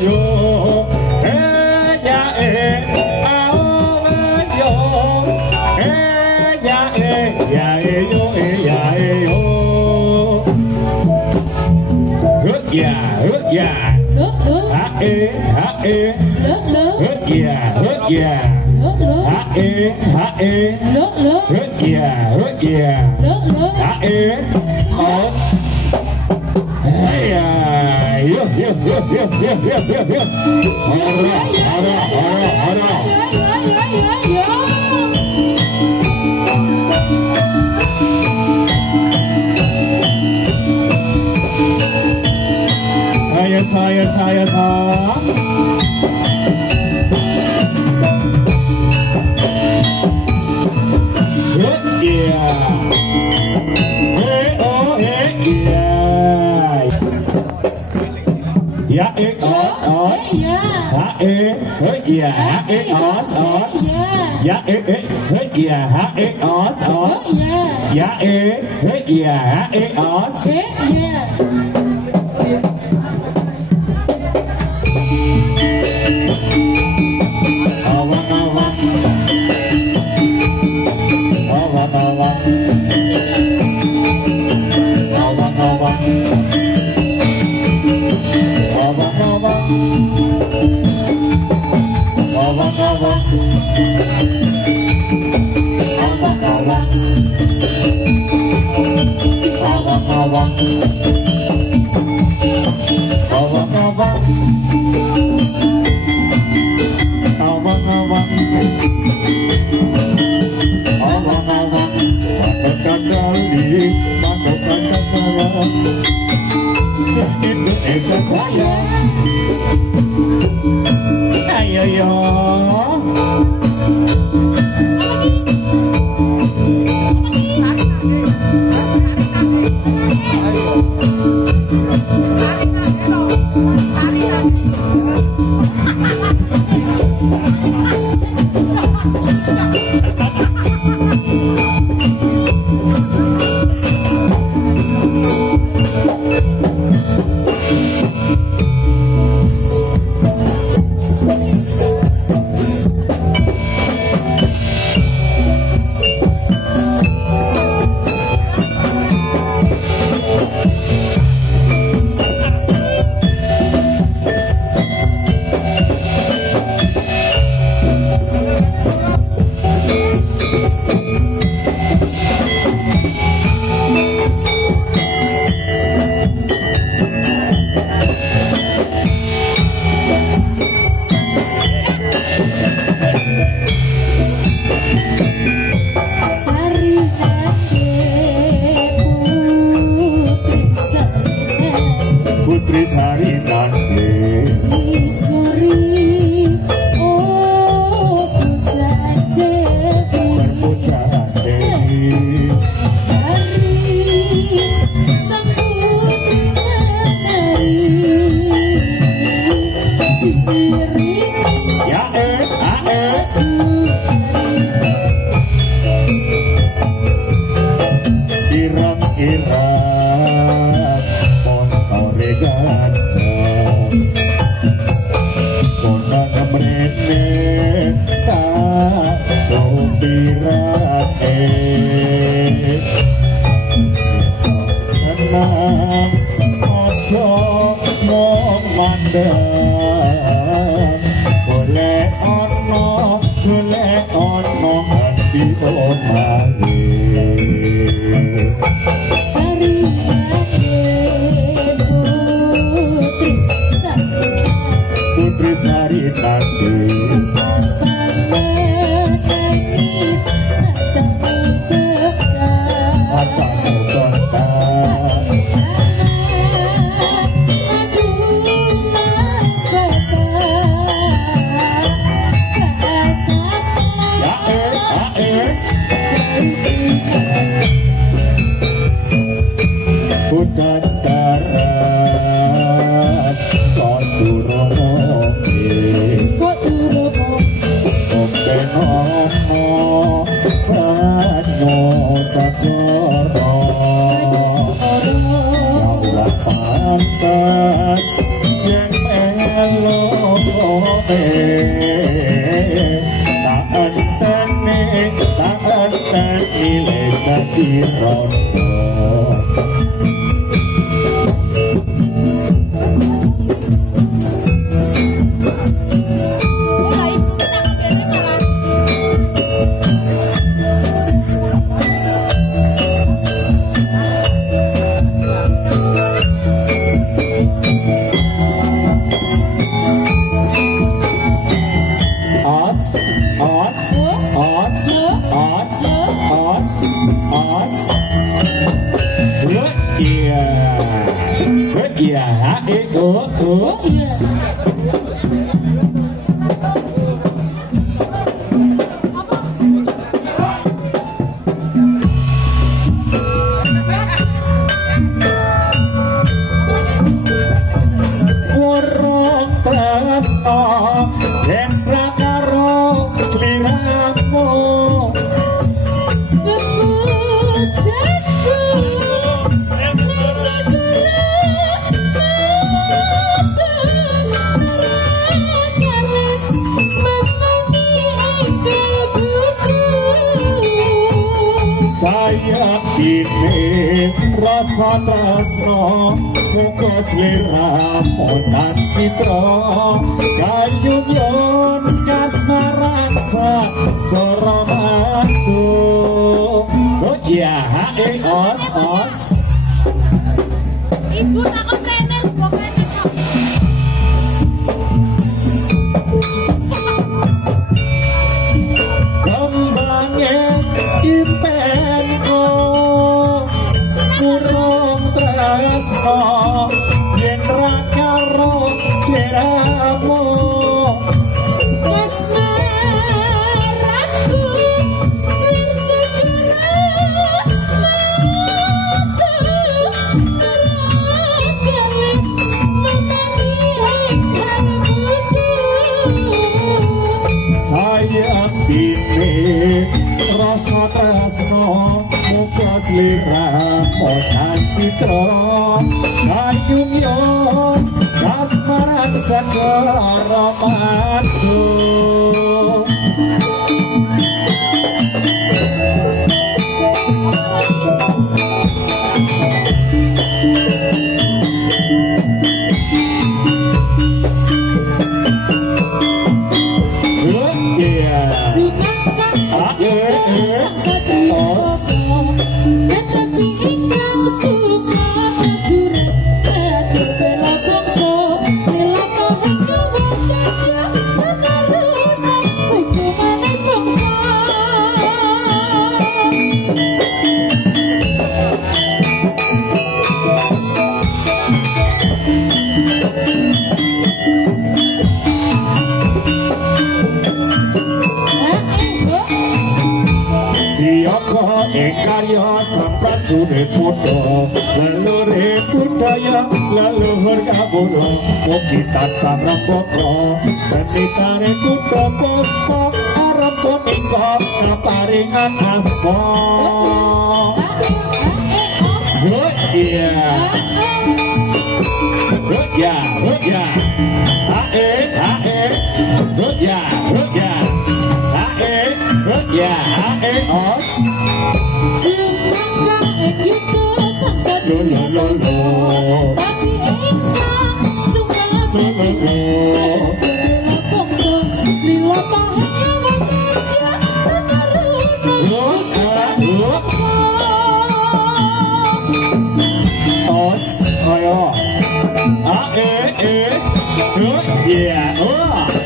yo ya ao yo ya yo yo ya saya Putri Sari Nande Perpujaan Dewi irang-irang montore gajah konang mrene tak sopirake tenang aja mong mandang golek ono hati omane Putri Sari Nande matamu bentar hutan darat kok oke nomo banyo sajoro laulah pantas yang melo me tak enteni le dadi rondo iya Warung tresno yen karo sliramu saya ini rasa tresno muka sliramu tan citra kayuyon kasmaran sakaramantu oh iya os Ibu tak komplainer pokoknya kok. kembangnya impenku kurung tresno yen ra karo sliramu Kasmaranku lir galis memani saya pilih rasa tresno muka sliramu tan citra kayuyon kasmaran sakaramantu karya sampai sudah putra leluhur budaya leluhur kabudo kita sarang pokok seni tari kuda puspa arep punika kaparingan asma iya os Cumangkang gitu sangsat lo tapi engkang sungai bela bongso lila pahanya wakerja os ayo yeah